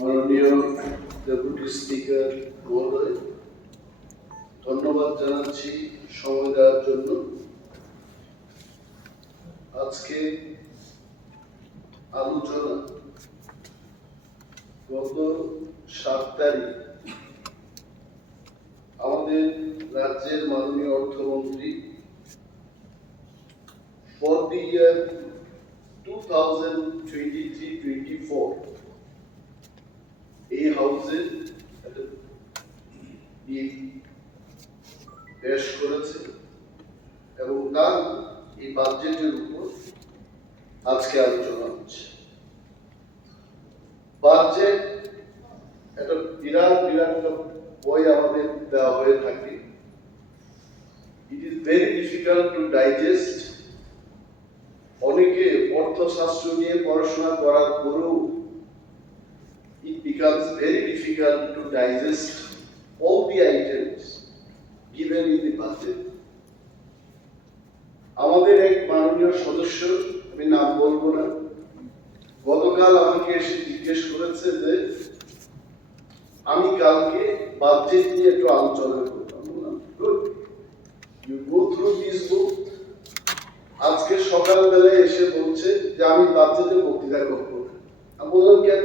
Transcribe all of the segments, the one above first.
মাননীয় deputy speaker মহোদয়, ধন্যবাদ জানাচ্ছি সময় দেওয়ার জন্য। আজকে আলোচনা গত 7 তারিখ আমাদের রাজ্যের মাননীয় অর্থমন্ত্রী for the year 2023-24 এই হাউসে বিল পেশ করেছে এবং তার এই বাজেটের উপর আজকে আলোচনা হচ্ছে। বাজেট একটা বিরাট একটা বই আমাদের দেওয়া হয়ে থাকে। It is very difficult to digest. অনেকে অর্থশাস্ত্র নিয়ে পড়াশোনা করার পরেও it becomes very difficult to digest all the items given in the budget. আমাদের এক মাননীয় সদস্য, আমি নাম বলবো না, গতকাল আমাকে এসে জিজ্ঞেস করেছে যে আমি কালকে বাজেট নিয়ে একটু আলোচনা করতাম। Good, you go through this book. আজকে সকালবেলায় এসে বলছে যে আমি বাজেটে বক্তৃতা করবো। আমি বললাম কেন?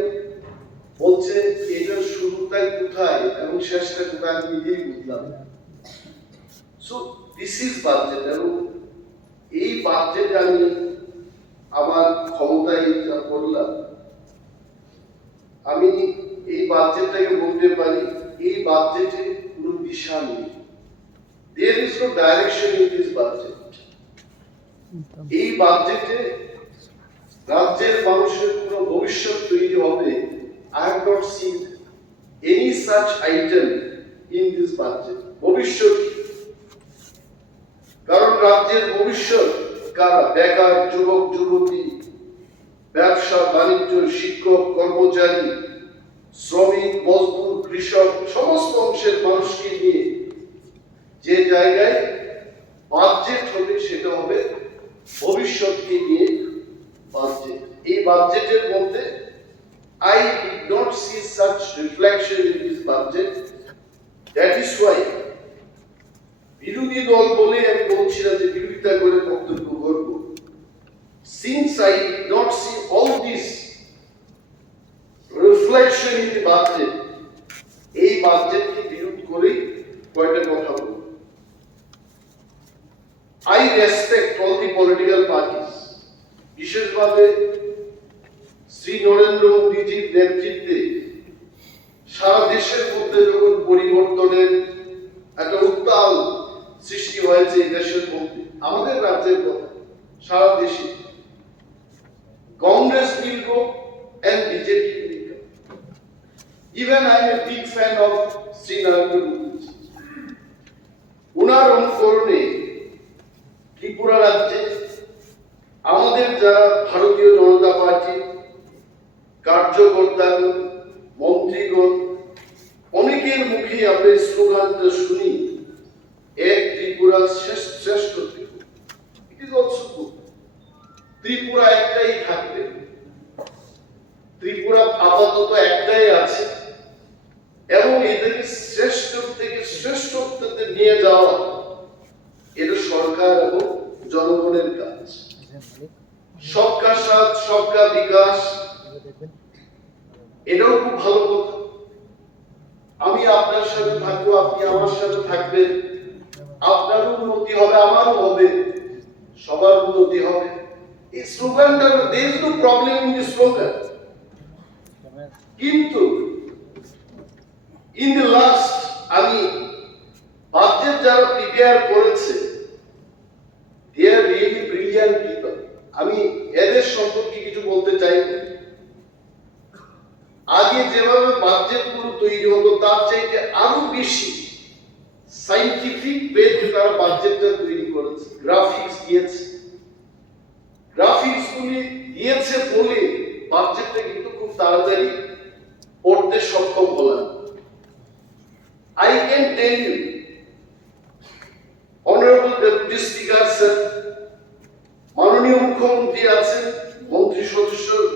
বলছে এটার শুরুটা কোথায় এবং শেষটা কোথায় আমি নিজেই বুঝলাম। So this is budget. এবং এই বাজেটে আমি আমার ক্ষমতায় যা করলাম, আমি এই বাজেটটাকে বলতে পারি এই বাজেটে কোনো দিশা নেই। There is no direction in this budget. এই বাজেটে রাজ্যের মানুষের কোনো ভবিষ্যৎ তৈরি হবে, I have not seen any such item in this budget. ভবিষ্যৎ, কারণ রাজ্যের ভবিষ্যৎ কারা? বেকার, যুবক যুবতী, ব্যবসা বাণিজ্য, শিক্ষক কর্মচারী, শ্রমিক মজদুর, কৃষক, সমস্ত অংশের মানুষকে নিয়ে যে জায়গায় বাজেট হবে সেটা হবে ভবিষ্যৎকে নিয়ে বাজেট। এই বাজেটের মধ্যে I did not see such reflection in this budget. That is why বিরোধী দল বলে আমি বলছি না যে বিরোধিতা করে বক্তব্য করব। Since I did not see all this reflection in the budget, এই বাজেটকে বিরোধ করে কয়টা কথা বলব। I respect all the political parties, বিশেষভাবে শ্রী নরেন্দ্র মোদীজির নেতৃত্বে সারা দেশের মধ্যে যখন পরিবর্তনের একটা উত্তাল সৃষ্টি হয়েছে এই দেশের মধ্যে, আমাদের রাজ্যের কথা সারা দেশে, Congress will go and BJP will go. Even I am a big fan of Shri Narendra মোদীজি। উনার অনুকরণে ত্রিপুরা রাজ্যে আমাদের যারা ভারতীয় জনতা পার্টি কার্যকর্তাগণ, মন্ত্রীগণ, অনেকের মুখে আমরা স্লোগানটা শুনি, এক ত্রিপুরা শ্রেষ্ঠ Tripura. It is also good. Tripura একটাই থাকবে, ত্রিপুরা আপাতত একটাই আছে এবং এদেরকে শ্রেষ্ঠ থেকে শ্রেষ্ঠত্বতে নিয়ে যাওয়া এটা সরকার এবং জনগণের কাজ। সবকা সাথ সবকা বিকাশ, এটাও খুব ভালো কথা। আমি আপনার সাথে থাকবো, আপনি আমার সাথে থাকবেন, আপনারও উন্নতি হবে, আমারও হবে, সবার উন্নতি হবে। এই স্লোগানটা, there is no problem in the slogan, কিন্তু in the last আমি বাজেট যারা প্রিপেয়ার করেছে, they are really brilliant people. আমি এদের সম্পর্কে কিছু বলতে চাই। আগে যেভাবে বাজেট গুলো তৈরি হতো তার চাইতে আরো বেশি সাইন্টিফিক ওয়েতে তারা বাজেটটা তৈরি করেছে। গ্রাফিক্স দিয়েছে, গ্রাফিক্স গুলি দিয়েছে বলে বাজেটটা কিন্তু খুব তাড়াতাড়ি পড়তে সক্ষম হলাম। I can tell you, Honorable Deputy Speaker sir, মাননীয় মুখ্যমন্ত্রী আছেন,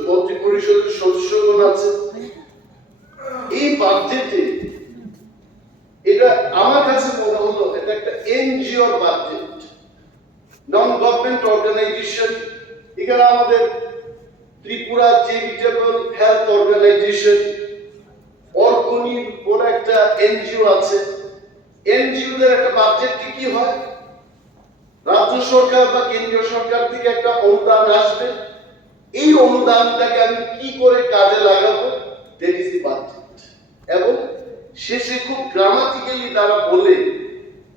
মন্ত্রী পরিষদের সদস্যগণ আছেন, এই বাজেটে এটা আমার কাছে মনে হলো এটা একটা এনজিওর বাজেট, নন গভর্নমেন্ট অর্গানাইজেশন। এখানে আমাদের Tripura charitable health organisation ROKNI বলে একটা এনজিও আছে। এনজিওদের একটা বাজেট কি হয়, রাজ্য সরকার বা কেন্দ্রীয় সরকার থেকে একটা অনুদান আসবে, এই অনুদানটাকে আমি কি করে কাজে লাগাবো, দ্যাট ইজ দি বাজেট। এবং শেষে খুব গ্রামাটিক্যালি তারা বলে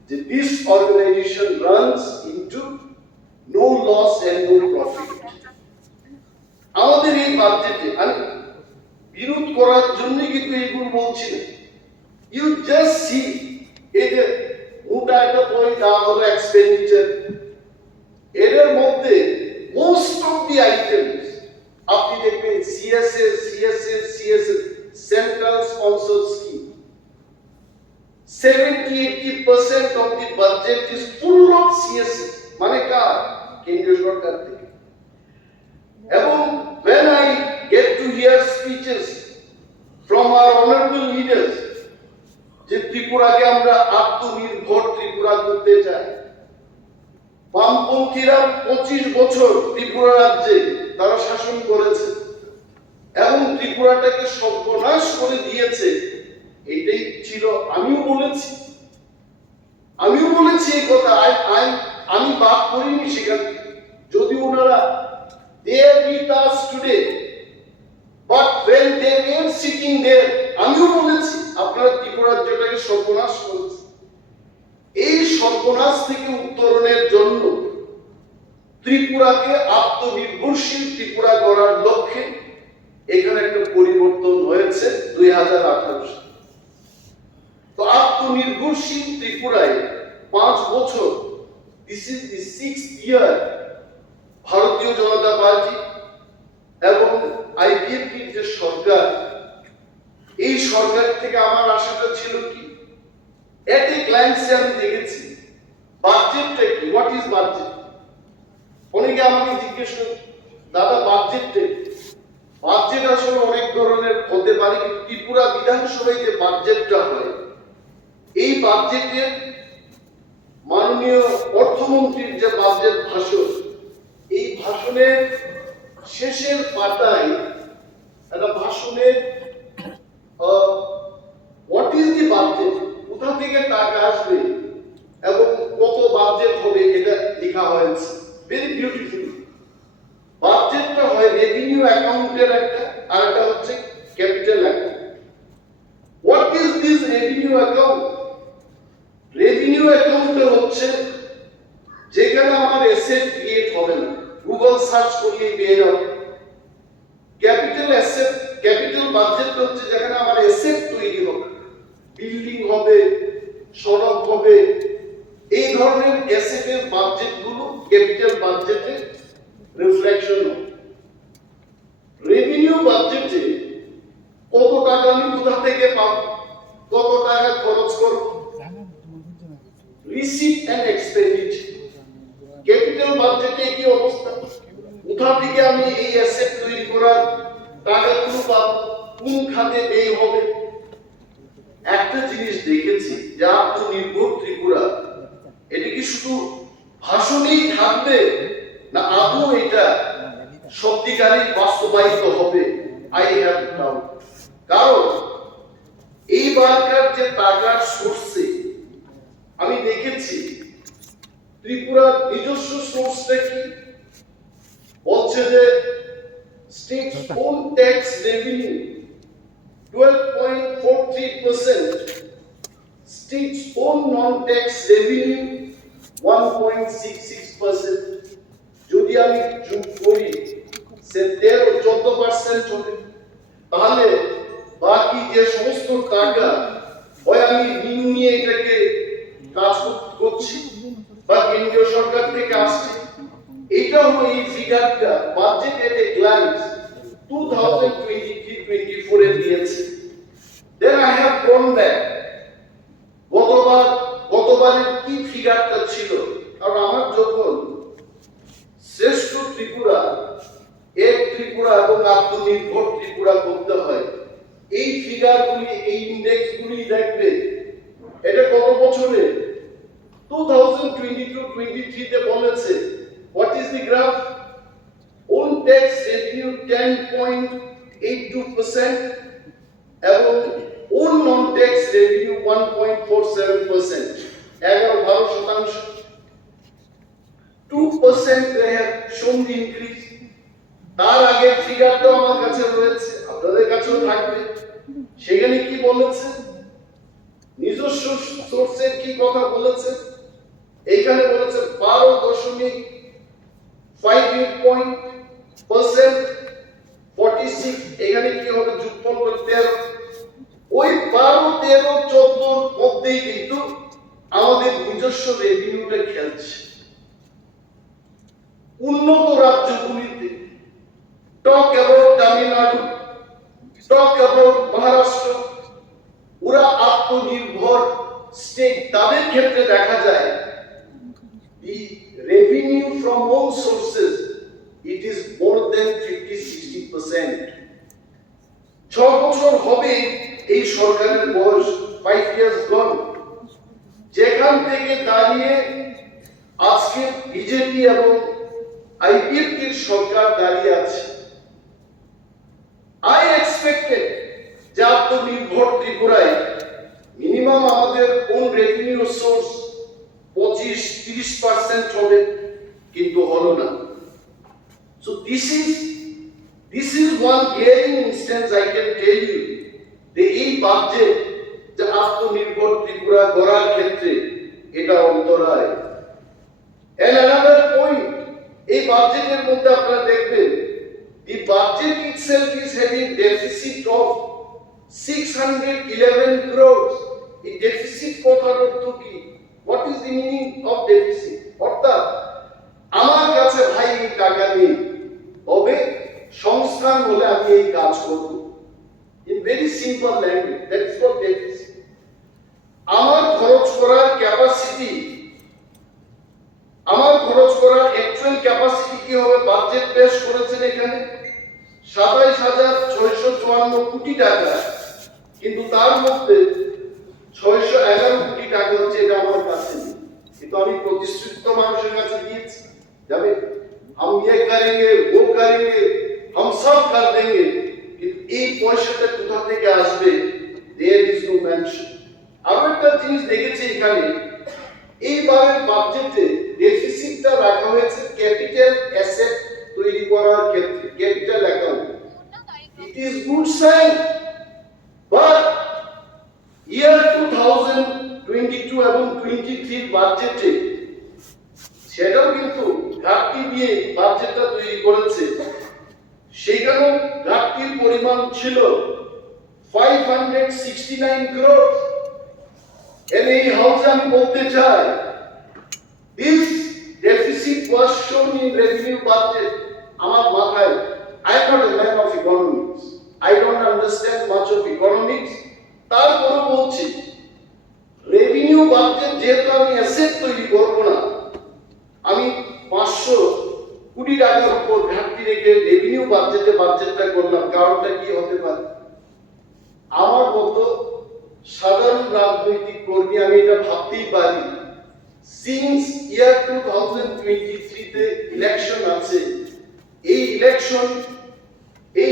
যে this organisation runs into no loss and no profit. আমাদের এই বাজেটে আমি বিরোধ করার জন্যই কিন্তু এইগুলো বলছি না, ইউ জাস্ট সি এই যে মোটা একটা বই দাম হলো এক্সপেন্ডিচার, এর মধ্যে মোস্ট অফ দি আইটেমস আপনি দেখবেন CSS central sponsor scheme, 70-80% of the budget is full of CSS, মানে কার, কেন্দ্রীয় সরকার থেকে। এবং when I get to hear speeches from our honorable leaders যে ত্রিপুরাকে আমরা আত্মনির্ভর ত্রিপুরা করতে চাই, বামপন্থীরা 25 বছর ত্রিপুরা রাজ্যে তারা শাসন করেছে এবং ত্রিপুরাটাকে সর্বনাশ করে দিয়েছে, এটাই ছিল। আমিও বলেছি এই কথা, আমি বাদ করিনি সেখানে, যদি ওনারা they are with us today, but when they were sitting there, আমিও বলেছি আপনারা ত্রিপুরা রাজ্যটাকে সর্বনাশ করেছে। এই সর্বনাশ থেকে উত্তরণের জন্য ত্রিপুরাকে আত্মনির্ভরশীল ত্রিপুরা করার লক্ষ্যে এখানে একটা পরিবর্তন হয়েছে 2018 সালে। তো আত্মনির্ভরশীল ত্রিপুরায় 5 বছর, দিস ইজ দি 6th ইয়ার ভারতীয় জনতা পার্টি এবং আইপিএফটির যে সরকার, এই সরকার থেকে আমার আশাটা ছিল কি, এট এ গ্ল্যান্সে আমি দেখেছি বাজেটটা কি, হোয়াট ইজ বাজেট। অনেকে আমাকে জিজ্ঞেস করে দাদা বাজেটটা, বাজেট আসলে অনেক ধরনের হতে পারে, কিন্তু ত্রিপুরা বিধানসভায় যে বাজেটটা হয়, এই বাজেটের মাননীয় অর্থমন্ত্রীর যে বাজেট ভাষণ, এই ভাষণের শেষের পাতায় একটা ভাষণের হোয়াট ইজ দি বাজেট, কোথা থেকে টাকা আসবে এবং কত বাজেট হবে, এটা লেখা হয়েছে ভেরি বিউটিফুল। বাজেটটা হয় রেভিনিউ অ্যাকাউন্টের একটা, আর একটা হচ্ছে capital account. What is this revenue account? Revenue অ্যাকাউন্টে হচ্ছে যেখানে আমার অ্যাসেট ক্রিয়েট হবে না, গুগল সার্চ করলেই পেয়ে যাবে। ক্যাপিটাল অ্যাসেট, ক্যাপিটাল বাজেট হচ্ছে যেখানে আমার অ্যাসেট তৈরি হবে, বিল্ডিং হবে, সড়ক হবে, এই ধরনের অ্যাসেটের বাজেটগুলো ক্যাপিটাল বাজেটে রিফ্লেকশন হবে। রেভিনিউ বাজেটে কত টাকা আমি কোথা থেকে পাব, কত টাকা খরচ করব, রিসিট এন্ড এক্সপেন্ডিচার। ক্যাপিটাল বাজেটে কি অবস্থা, কোথা থেকে আমি এই অ্যাসেট তৈরি করার টাকাগুলো পাব, কোন খাতে ব্যয় হবে। একটা জিনিস দেখেছি যে আত্মনির্ভর ত্রিপুরা, এটা কি শুধু ভাষণেই থাকবে না আদৌ এটা সত্যিকারের বাস্তবায়িত হবে? I have doubt. কারণ এইবারকার যে টাকার সোর্সে আমি দেখেছি ত্রিপুরার নিজস্ব সোর্সটা কি বলছে যে state own tax revenue 12.43%, state's own non-tax revenue 1.66%, যদি আমি যোগ করি সে 13-14% হবে। তাহলে বাকি যে সমস্ত টাকা হয় আমি ঋণ নিয়ে এটাকে কাজ করছি বা কেন্দ্রীয় সরকার থেকে আসছে, এটা হলো এই ফিগারটা বাজেট এট এ গ্ল্যান্স 2023-24 এ দিয়েছে। Then I have gone back, গতবারের কি ফিগারটা ছিল, কারণ আমার যখন শ্রেষ্ঠ ত্রিপুরা, এক ত্রিপুরা এবং আত্মনির্ভর ত্রিপুরা করতে হয়, এই ফিগারগুলি, এই ইন্ডেক্সগুলি দেখবে এটা কত বছরে 2022-23 তে বলেছে what is the graph own tax revenue 10.82% এবং own non tax revenue 1.47%, 11-12%, 2% they have shown the increase. তার আগে ফিগারটা আমার কাছে রয়েছে, আপনাদের কাছেও থাকবে। সেখানে কি বলেছে, নিজস্ব সোর্সের কি কথা বলেছে, এইখানে বলেছে 12.58%, 46, এখানে কি হবে যুগফল করে 13। ওই 12, 13, 14 মধ্যেই কিন্তু আমাদের নিজস্ব রেভিনিউটা খেলছে। উন্নত রাজ্যগুলিতে, talk about Tamil Nadu, talk about Maharashtra, ওরা আত্মনির্ভর স্টেট, তাদের ক্ষেত্রে দেখা যায় the revenue from all sources it is more than 50-60%. 6 বছর হবে এই সরকারের বয়স, 5 years gone, যেখান থেকে দাঁড়িয়ে আজকে বিজেপি এবং আইপিএফটির সরকার দাঁড়িয়ে আছে। I expected যে আত্মনির্ভর ত্রিপুরায় মিনিমাম আমাদের কোন রেভিনিউ সোর্স 25-30% হবে, কিন্তু হলো না। So this is one glaring instance I can tell you যে এই বাজেট যে আত্মনির্ভর ত্রিপুরা গড়ার ক্ষেত্রে এটা অন্তরায়। And another point, এই বাজেটের মধ্যে আপনারা দেখবেন the budget itself is having deficit of 611 crores. এই deficit কথার অর্থ কি? What is the meaning of deficit? অর্থাৎ আমার কাছে ভাই এই টাকা নেই, তবে সংস্থান হলে আমি এই কাজ করব। In very simple language, that is what deficit. আমার খরচ করার ক্যাপাসিটি, আমার খরচ করার অ্যাকচুয়াল ক্যাপাসিটি কি হবে? বাজেট পেশ করেছেন এখানে 27,654 কোটি টাকা, কিন্তু তার মধ্যে 611 কোটি টাকা হচ্ছে এটা আমার কাছে নেই, কিন্তু আমি প্রতিশ্রুত মানুষের কাছে দিয়েছি যাবে हम ये करेंगे वो करेंगे हम सब कर देंगे, কিন্তু এই পয়সাটা কোথা থেকে আসবে? there is no mention. আরো একটা জিনিস দেখেছি এখানে, এইবারের বাজেটে ডেফিসিটটা রাখা হয়েছে ক্যাপিটাল অ্যাসেট তৈরি করার ক্ষেত্রে, capital account. It is good sign, but year 2022 এবং 23 বাজেটে সেটাও কিন্তু ঘাটতি দিয়ে বাজেটটা তৈরি করেছে। সেখানেও ঘাটতির পরিমাণ ছিল 569 crore। এই হাউসে আমি বলতে চাই, this deficit was shown in revenue budget. আমার মাথায়, I am not a man of economics, I don't understand much of economics, তারপরে বলছি রেভিনিউ বাজেট যেহেতু আমি অ্যাসেট তৈরি করব না, আমি 500 কোটি টাকার উপর ঘাটতি রেখে রেভিনিউ বাজেটটা করলাম। কারণটা কি হতে পারে? আমার মতো সাধারণ রাজনৈতিক কর্মী আমি এটা ভাবতেই পারি, সিন্স ইয়ার 2023 তে ইলেকশন আছে, এই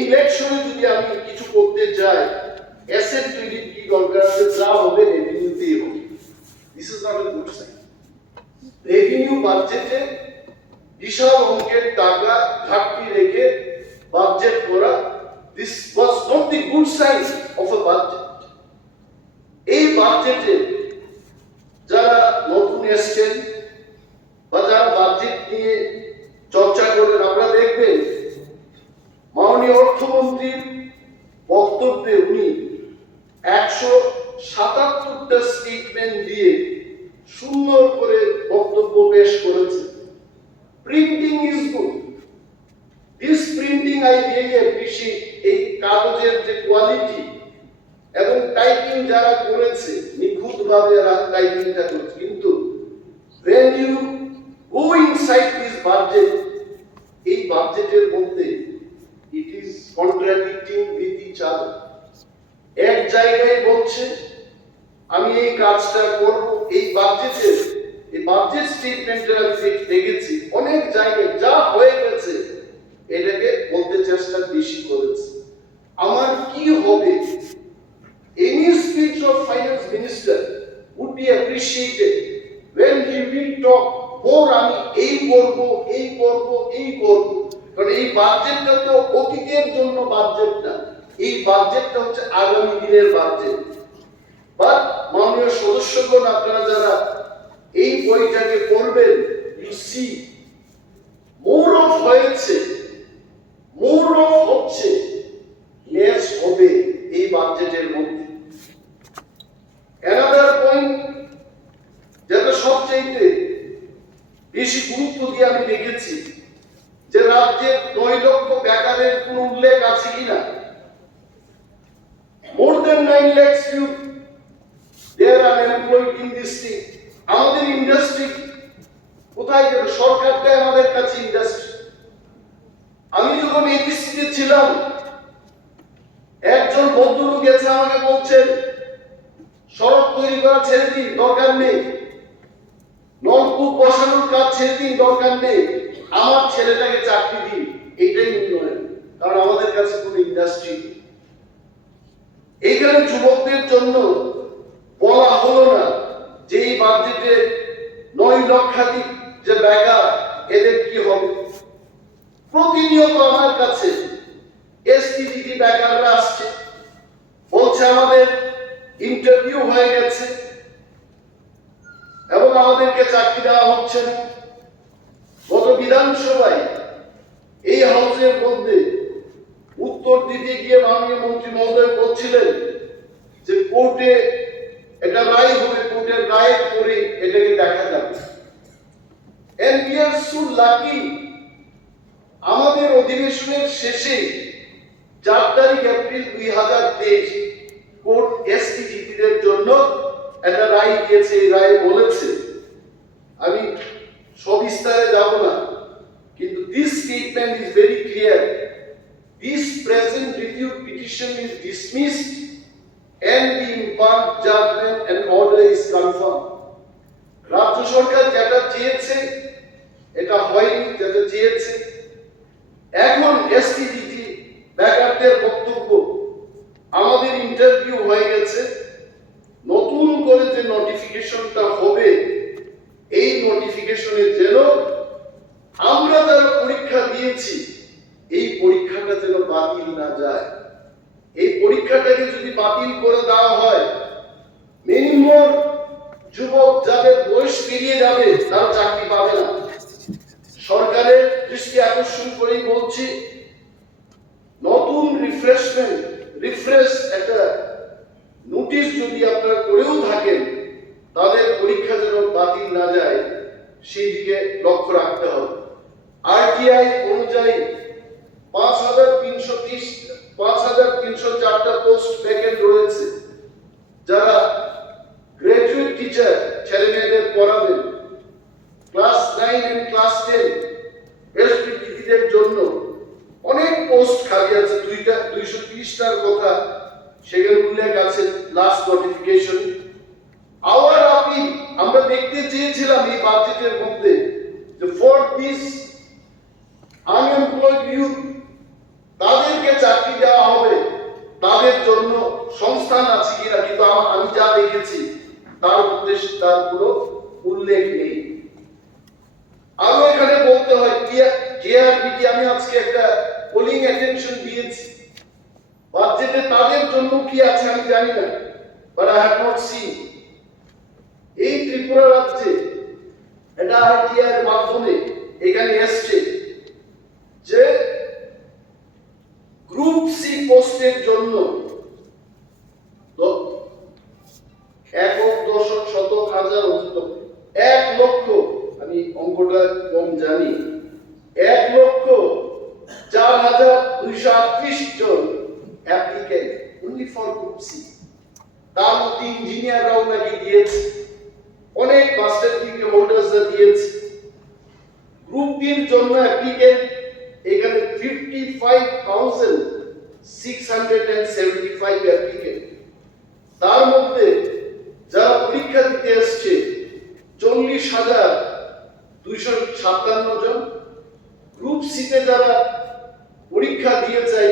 ইলেকশনে যদি আমি কিছু করতে যাই, অ্যাসেট তৈরির কি দরকার আছে? যা হবে রেভিনিউতেই হবে। This is not a good sign. Revenue বাজেটে বিশাল অঙ্কের টাকা ঘাটতি রেখে বাজেট করা, this was not the good sign of a budget. এই বাজেটে যারা নতুন এসছেন বা যারা বাজেট নিয়ে চর্চা করেন, আপনারা দেখবেন মাননীয় অর্থমন্ত্রীর বক্তব্যে উনি 177টা স্টেটমেন্ট দিয়ে সুন্দর করে বক্তব্য পেশ করেছেন। Printing is good, this printing I really appreciate. এই কাগজের যে কোয়ালিটি এবং টাইপিং যারা করেছে নিখুঁতভাবে টাইপিংটা করেছে, কিন্তু when you go inside this budget, এই বাজেটের মধ্যে it is contradicting with each other. এক জায়গায় বলছে আমি এই কাজটা করব, এই বাজেট স্টেটমেন্টে আমি দেখেছি অনেক জায়গায় যা হয়ে গেছে এটাকে বলতে চেষ্টা বেশি করেছে। আমার কি হবে? Any speech of finance minister would be appreciated when he will talk more আমি এই করব, এই করব, এই করব। কারণ এই বাজেটটা তো অতীতের জন্য বাজেট না, এই বাজেটটা হচ্ছে আগামী দিনের বাজেট। বাট মাননীয় সদস্যগণ, আপনারা যারা এই বইটাকে পড়বেন, ইউ সি মোর অফ হয়েছে, মোর অফ হচ্ছে, লেস হবে এই বাজেটের মধ্যে। অ্যানাদার পয়েন্ট যেটা সবচেয়ে বেশি গুরুত্ব দিয়ে আমি দেখেছি যে রাজ্যের 9 লক্ষ বেকারের কোনো উল্লেখ আছে কিনা। মোর দেন 9 lakh youth they are unemployed in this state. আমাদের ইন্ডাস্ট্রি কোথায় যাবে? সরকারটা আমাদের কাছে ইন্ডাস্ট্রি। আমি যখন এবিসিতে ছিলাম, একজন ভদ্রলোক গেছে আমাকে বলছেন সড়ক তৈরি করা ছেড়ে দিন, দরকার নেই, নলকূপ বসানোর কাজ ছেড়ে দিন, দরকার নেই, আমার ছেলেটাকে চাকরি দিন। এইটাই উন্নয়ন, কারণ আমাদের কাছে কোনো ইন্ডাস্ট্রি নেই। এইখানে যুবকদের জন্য বলা হলো না যে এই বাজেটে 9 লক্ষাধিক যে বেকার, এদের কি হবে? প্রতিনিয়ত আমার কাছে এসটিজিটি বেকাররা আসছে, বলছে আমাদের ইন্টারভিউ হয়ে গেছে এবং আমাদেরকে চাকরি দেওয়া হচ্ছে না। গত বিধানসভায় এই হাউসের মধ্যে উত্তর দিতে গিয়ে মাননীয় মন্ত্রী মহোদয় বলছিলেন যে কোর্টে এটা রায় হবে, কোর্টের রায় করে এটাকে দেখা যাবে। And we are so lucky, আমাদের অধিবেশনের শেষে 4 তারিখ এপ্রিল 2023 কোর্ট এসটিজিটিদের জন্য একটা রায় দিয়েছে। এই রায় বলেছে, আমি সবিস্তারে যাব না, কিন্তু this statement is very clear. This present review petition is dismissed and the imparted judgment and order is confirmed. রাজ্য সরকার যেটা চেয়েছে এটা হয়নি, যেটা চেয়েছে। এখন এসটিজিটি বেকারদের বক্তব্য, আমাদের ইন্টারভিউ হয়ে গেছে, নতুন করে যে নোটিফিকেশনটা হবে এই নোটিফিকেশনে যেন আমরা যারা পরীক্ষা দিয়েছি এই পরীক্ষাটা যেন বাতিল না যায়। এই পরীক্ষাটাকে যদি বাতিল করে দেওয়া হয়, মেনি মোর যুবক যাদের বয়স পেরিয়ে যাবে তারা চাকরি পাবে না। সরকারের দৃষ্টি আকর্ষণ করেই বলছি, নতুন রিফ্রেশ একটা নোটিশ যদি আপনারা করেও থাকেন, তাদের পরীক্ষা যেন বাতিল না যায় সেই দিকে লক্ষ্য রাখতে হবে। আরটিআই অনুযায়ী 5304টা পোস্ট ভ্যাকেন্ট রয়েছে। যারা গ্রাজুয়েট টিচার ছেলে মেয়েদের পড়াবেন, ক্লাস 9 এবং ক্লাস 10 এসপিটিদের জন্য অনেক পোস্ট খালি আছে। 230টার কথা সেখানে উল্লেখ আছে লাস্ট নোটিফিকেশন। আওয়ার আপিল, আমরা দেখতে চেয়েছিলাম এই বাজেটের মধ্যে যে ফর দিস আনএমপ্লয়েড ইউথ, তাদেরকে চাকরি দেওয়া হবে, তাদের জন্য সংস্থান আছে কিনা, কিন্তু আমি যা দেখেছি তার মধ্যে তার কোনো উল্লেখ নেই। আরো এখানে বলতে হয় কেআরবিকে আমি আজকে একটা পোলিং অ্যাটেনশন দিয়েছি, বাজেটে তাদের জন্য কি আছে আমি জানি না, but I have not seen. এই ত্রিপুরা রাজ্যে এটা আরটিআই এর মাধ্যমে এখানে এসছে যে গ্রুপ সি পোস্টের জন্য 1 লক্ষ, আমি অঙ্কটা কম জানি, 1,04,238 জন applicant only for group C. তার মধ্যে ইঞ্জিনিয়াররাও নাকি দিয়েছে, অনেক মাস্টার ডিগ্রি হোল্ডার্সরা দিয়েছে। গ্রুপ ডির জন্য অ্যাপ্লিকেন্ট এখানে 55,675 অ্যাপ্লিকেন্ট। তার মধ্যে যারা পরীক্ষা দিতে এসছে 40,257 জন, গ্রুপ সিতে যারা পরীক্ষা দিয়েছে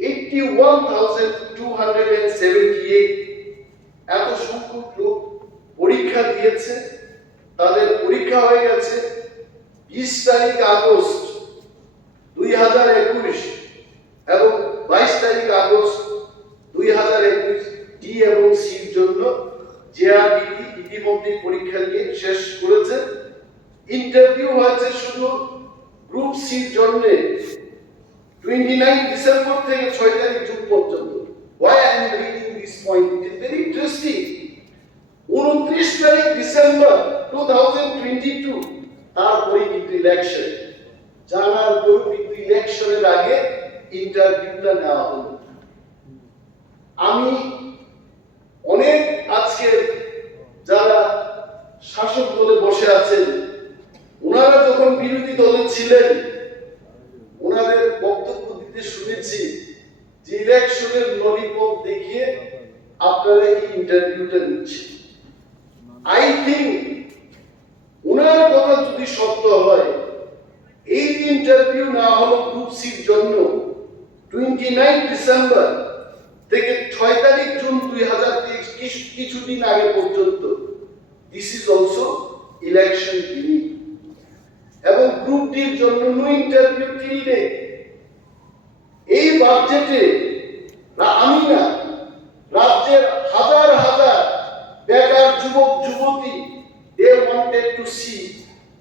81,278, এত সংখ্যক লোক পরীক্ষা দিয়েছে। তাদের পরীক্ষা হয়ে গেছে 20 তারিখ আগস্ট 2021 এবং 22 তারিখ আগস্ট 2021 ডি এবং সির জন্য জেআরবিটি ইতিমধ্যে পরীক্ষা দিয়ে শেষ করেছে। ইন্টারভিউ হয়েছে শুধু গ্রুপ সির জন্য 29 ডিসেম্বর থেকে 6 তারিখ জুন পর্যন্ত। Why I am reading this point? It is very interesting. 29 তারিখ ডিসেম্বর 2022 তারপরে কিন্তু ইলেকশন, জানার পর কিন্তু ইলেকশনের আগে ইন্টারভিউটা নেওয়া হলো। আমি অনেক আজকে যারা শাসক দলে বসে আছেন, ওনারা যখন বিরোধী দলে ছিলেন ওনাদের বক্তব্য দিতে শুনেছি যে ইলেকশনের ললিপপ দেখিয়ে আপনারা এই ইন্টারভিউটা নিচ্ছেন। আই থিঙ্ক ওনার কথা যদি সত্য হয়, এই ইন্টারভিউ না হলো গ্রুপ সির জন্য 29 ডিসেম্বর থেকে 6 তারিখ জুন 2023 কিছুদিন আগে পর্যন্ত, this is also election period. এবং গ্রুপ ডির জন্য নো ইন্টারভিউ টিল ডেট। এই বাজেটে আমি না, রাজ্যের হাজার হাজার বেকার যুবক যুবতী they wanted to see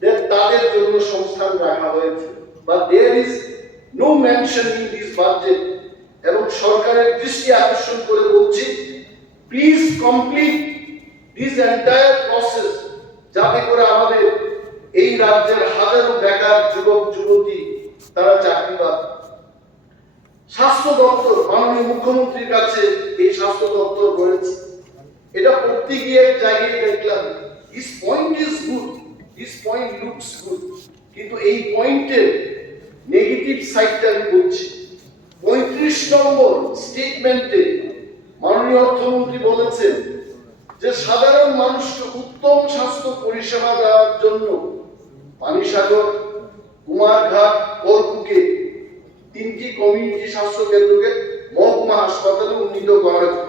that তাদের জন্য সংস্থান রাখা হয়েছে, but there is no mention in this budget. এবং সরকারের দৃষ্টি আকর্ষণ করে বলছি, please complete this entire process, যাতে করে আমাদের এই রাজ্যের হাজারো বেকার যুবক যুবতী তারা চাকরি পাবে। স্বাস্থ্য দপ্তর, মাননীয় মুখ্যমন্ত্রীর কাছে এই স্বাস্থ্য দপ্তর রয়েছে, এটা পড়তে গিয়ে জায়গায় দেখলাম this point is good, this point looks good, কিন্তু এই পয়েন্টের নেগেটিভ সাইডটা আমি বলছি। 35 নম্বর স্টেটমেন্টে মাননীয় অর্থমন্ত্রী বলেছেন যে সাধারণ মানুষকে উত্তম স্বাস্থ্য পরিষেবা দেওয়ার জন্য পানিসাগর, কুমারঘাট, করকুকে 3টি কমিউনিটি স্বাস্থ্য কেন্দ্রকে মহকুমা হাসপাতালে উন্নীত করা হয়েছে।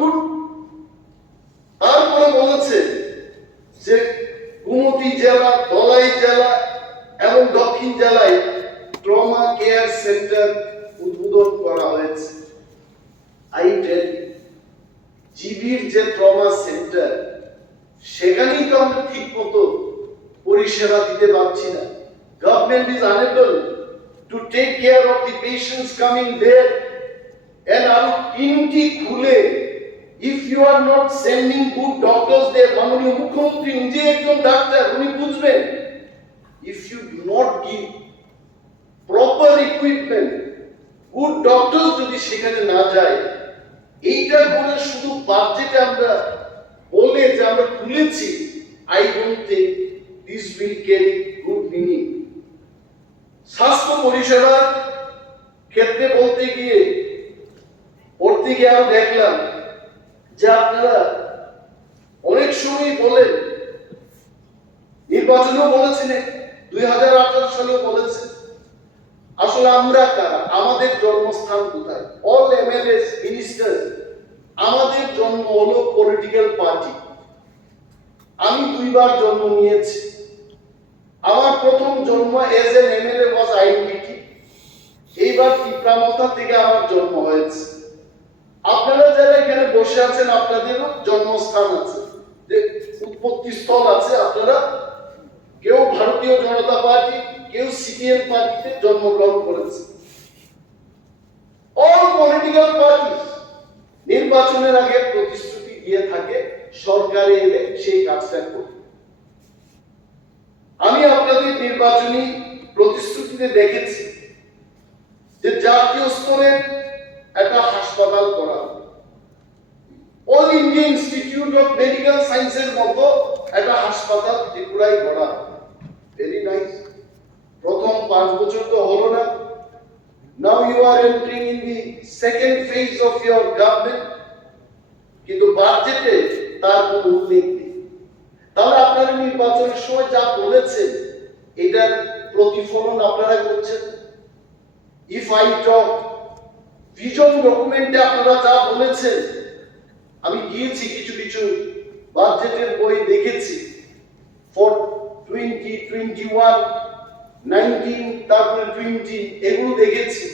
তারপরে বলেছে যে গোমতী জেলা, ধলাই জেলা এবং দক্ষিণ জেলায় ট্রমা কেয়ার সেন্টার উদ্বোধন করা হয়েছে। আই টেল জিবির যে ট্রমা সেন্টার, সেখানেই তো আমরা ঠিক মতো পরিষেবা দিতে পারছি না। Government is unable to take care of the patients coming there. And আরো 3টি খুলে if you are not sending good doctors there, মাননীয় মুখ্যমন্ত্রী নিজে একজন ডাক্তার, উনি বুঝবেন। If you do not give proper equipment, good doctor যদি সেখানে না যায়, এইটা করে শুধু বাজেটে আমরা বলে যে আমরা খুলেছি, I don't think this will carry good meaning. স্বাস্থ্য পরিষেবার ক্ষেত্রে বলতে গিয়ে আরো দেখলাম যে আপনারা অনেক সময় বলেন, নির্বাচনেও বলেছিলেন, 2018 সালেও বলেছেন, আসলে আমরা কারা, আমাদের জন্মস্থান কোথায়? অল এমএলএস, মিনিস্টার, আমাদের জন্ম হলো পলিটিক্যাল পার্টি। আমি 2বার জন্ম নিয়েছি। আমার প্রথম জন্ম এজ এন এমএলএ ওয়াজ আইডেন্টিটি। এইবার টিপ্রামথা থেকে আমার জন্ম হয়েছে। আপনারা যারা এখানে বসে আছেন, আপনাদেরও জন্মস্থান আছে, যে উৎপত্তি স্থল আছে। আপনারা কেউ ভারতীয় জনতা পার্টি, কেউ সিপিএম পার্টিতে জন্মগ্রহণ করেছে। অল পলিটিক্যাল পার্টি নির্বাচনের আগে প্রতিশ্রুতি দিয়ে থাকে, সরকারে এলে সেই কাজটা করবে। আমি আপনাদের নির্বাচনী প্রতিশ্রুতিতে দেখেছি যে জাতীয় স্তরের একটা হাসপাতাল করা হবে, all India institute of medical সায়েন্সের মতো একটা হাসপাতাল ত্রিপুরায় গড়া হবে। Very nice. প্রথম 5 বছর তো হলো না। Now you are entering in the second phase of your government. কিন্তু বাজেটে তার কোনো উল্লেখ নেই। তাহলে আপনারা নির্বাচনের সময় যা বলেছেন এটার প্রতিফলন আপনারা করছেন। ইফ আই টক ভিশন ডকুমেন্টে আপনারা যা বলেছেন, আমি গিয়েছি কিছু কিছু বাজেটের বই দেখেছি, ফর 2021, 19, তারপরে 20 এগুলো দেখেছি।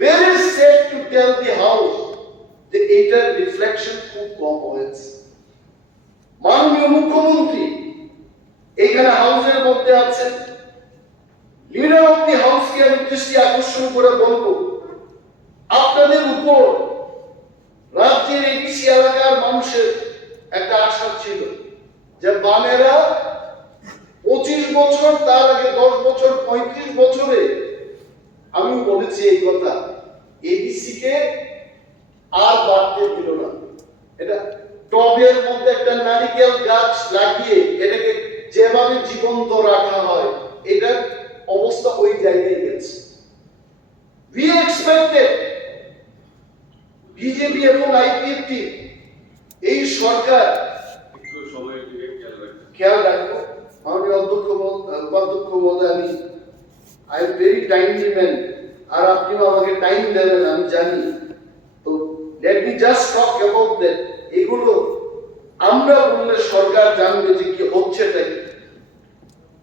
Where is said to tell the house যে এটার রিফ্লেকশন খুব কম হয়েছে। মাননীয় মুখ্যমন্ত্রী এখানে হাউসের মধ্যে আছেন, লিডার অফ দি হাউসকে আমি দৃষ্টি আকর্ষণ করে বলবো, আপনাদের উপর রাজ্যের এডিসি এলাকার মানুষের একটা আশা ছিল যে বামেরা 25 বছর, তার আগে 10 বছর, 35 বছরে আমি বলেছি এই কথা, এডিসি কে আর বাড়তে দিল না। এটা টবের মধ্যে একটা নারিকেল গাছ লাগিয়ে এটাকে যেভাবে জীবন্ত রাখা হয়, এটার অবস্থা ওই জায়গায় গেছে। We expected বিজেপি এবং আইপিএফটি এই সরকার খেয়াল রাখবো। আমাদের অধ্যক্ষ মহোদয়, আমি I am very timely man, আর আপনিও আমাকে টাইম দেবেন আমি জানি। তো let me just talk about that. এগুলো আমরা বললে সরকার জানবে যে কি হচ্ছে তাই।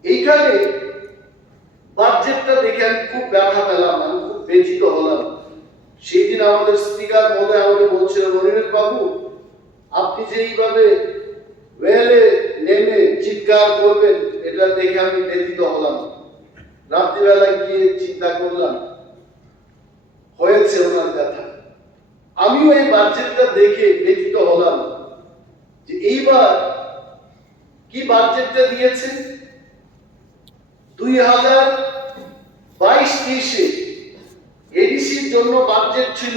এইখানে বাজেটটা দেখে আমি খুব ব্যথা পেলাম, আমি খুব ব্যথিত হলাম। সেই দিন আমাদের স্পিকার মহোদয় আমাকে বলছিলেন, অনিমেষ বাবু আপনি যে এইভাবে ওয়েলে নেমে চিৎকার করবেন, এটা দেখে আমি ব্যথিত হলাম। রাত্রিবেলা গিয়ে চিন্তা করলাম, হয়েছে ওনার ব্যথা। আমিও এই বাজেটটা দেখে ব্যথিত হলাম যে এইবার কি বাজেটটা দিয়েছেন। 2022-23-এ এডিসির জন্য বাজেট ছিল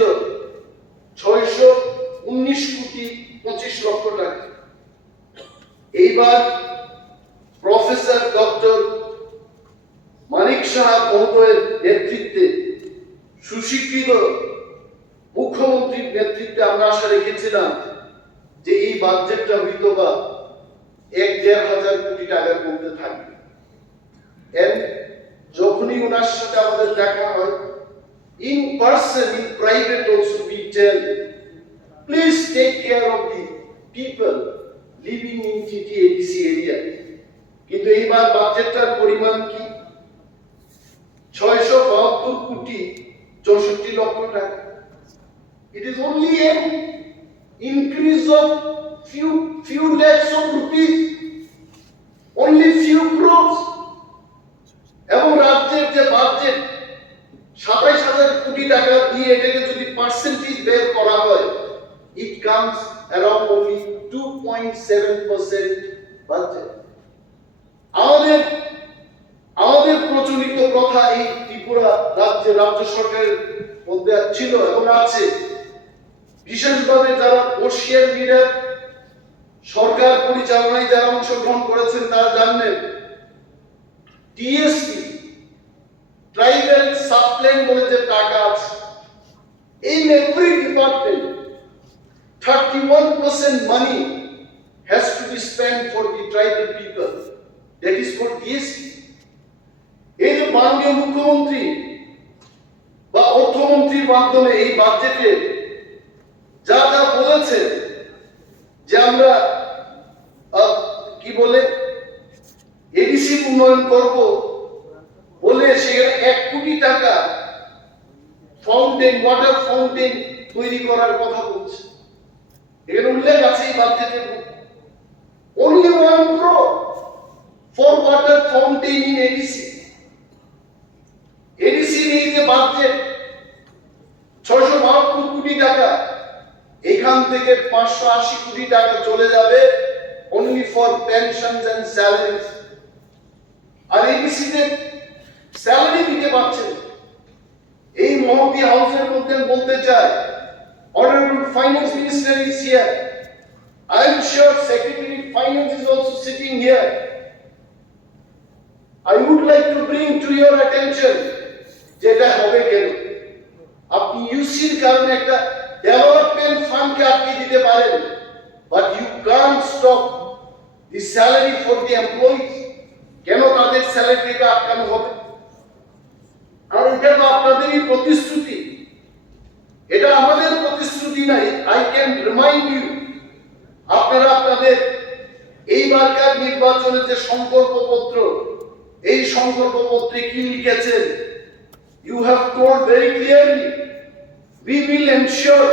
619,25,00,000 টাকা। এইবার প্রফেসর ডক্টর মানিক সাহা মহোদয়ের নেতৃত্বে, সুশিক্ষিত মুখ্যমন্ত্রীর নেতৃত্বে আমরা আশা রেখেছিলাম যে এই বাজেটটা হয়তো বা 1-1,500 কোটি টাকার মধ্যে থাকবে। যখনই ওনার সাথে আমাদের দেখা হয়, in person, in private also, we tell, please take care of the people living in TTADC area. কিন্তু এইবার বাজেটটার পরিমাণ কি? 672,64,00,000 টাকা। It is only an increase of few lakhs of rupees, only few crores. এবং রাজ্যের যে বাজেট 27,000 কোটি টাকা দিয়ে এটাকে যদি পার্সেন্টেজ বের করা হয়, it comes around only 2.7% budget. আমাদের প্রচলিত কথা এই ত্রিপুরা রাজ্য সরকারের মধ্যে ছিল এবং আছে, বিশেষভাবে যারা বর্ষিয়ান লিডার সরকার পরিচালনায় যারা অংশগ্রহণ করেছেন তারা জানবেন, টিএসপি ট্রাইবাল সাপ্লাইন বলে যে টাকা আছে, in every department 31% money has to be spent for the tribal people, that is for TSP. এই যে মাননীয় মুখ্যমন্ত্রী বা অর্থমন্ত্রীর মাধ্যমে এই বাজেটে যা যা বলেছেন যে আমরা কি বলে এডিসি উন্নয়ন করব বলে, সেখানে 1 কোটি টাকা ফাউন্টেন, ওয়াটার ফাউন্টেন তৈরি করার কথা বলছে। এখানে উল্লেখ আছে এই বাজেটে, only 1 crore for water fountain in ADC. ADC এই যে বাজেট 672 কোটি টাকা, এখান থেকে 580 কোটি টাকা চলে যাবে only for pensions and salaries। আর ADC তে স্যালারি দিতে পারছেন। এই মহতি হাউসের মধ্যে বলতে চাই, Honorable Finance Minister is here. I am sure Secretary of Finance is also sitting here. I would like to bring to your attention যেটা হবে কেন, আপনি ইউসির কারণে একটা ডেভেলপমেন্ট ডেভেলপমেন্ট ফান্ডকে আটকে দিতে পারেন, but you can't stop the salary for the employees. কেন তাদের স্যালারিকে আটকানো হবে? আর এটা তো আপনাদেরই প্রতিশ্রুতি, এটা আমাদের প্রতিশ্রুতি নাই। আই ক্যান রিমাইন্ড ইউ, আপনারা আপনাদের এইবারকার নির্বাচনে যে সংকল্পপত্র, এই সংকল্পপত্রে কি লিখেছেন? You have told very clearly, we will ensure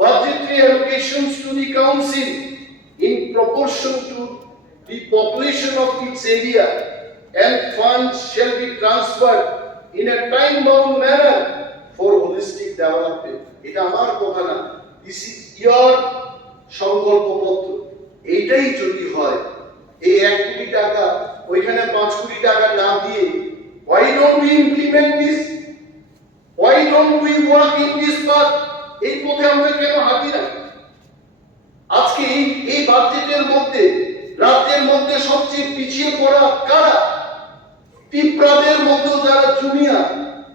budgetary allocations to the council in proportion to the population of its area, and funds shall be transferred in a time-bound manner for holistic development. এটা আমার কথা না, this is your সংকল্পপত্র। এইটাই যদি হয়, এই 1 কোটি টাকা ওইখানে 5 কোটি টাকা না দিয়ে, why don't we implement this? Why don't we work in this path? এই পথে আমরা কেন হাঁটি না? আজকে এই বাজেটের মধ্যে রাজ্যের মধ্যে সবচেয়ে পিছিয়ে পড়া কারা? টিপ্রাদের মধ্যে যারা জুনিয়র,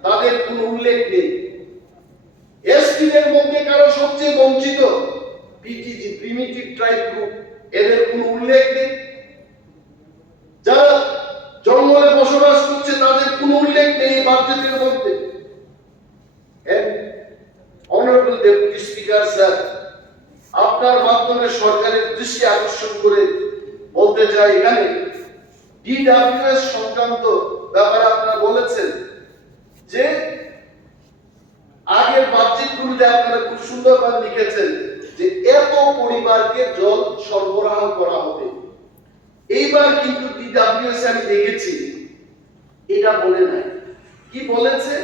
তাদের কোনো উল্লেখ নেই। এসটিদের মধ্যে কারা সবচেয়ে বঞ্চিত? পিটিজি, প্রিমিটিভ ট্রাইব গ্রুপ, এদের কোনো উল্লেখ নেই। যারা জঙ্গলে বসবাস করছে তাদের কোনো উল্লেখ নেই এই বাজেটের মধ্যে। অনারেবল ডেপুটি স্পিকার স্যার, আপনার মাধ্যমে সরকারের দৃষ্টি আকর্ষণ করে বলতে চাই, এখানে ডিডব্লিউএস সংক্রান্ত ব্যাপারে আপনারা বলেছেন যে আগের বাজেটগুলোতে আপনারা খুব সুন্দরভাবে লিখেছেন যে এত পরিবারকে জল সরবরাহ করা হবে। এইবার কিন্তু ডিডব্লিউএস আমি দেখেছি এটা বলে নাই। কি বলেছে?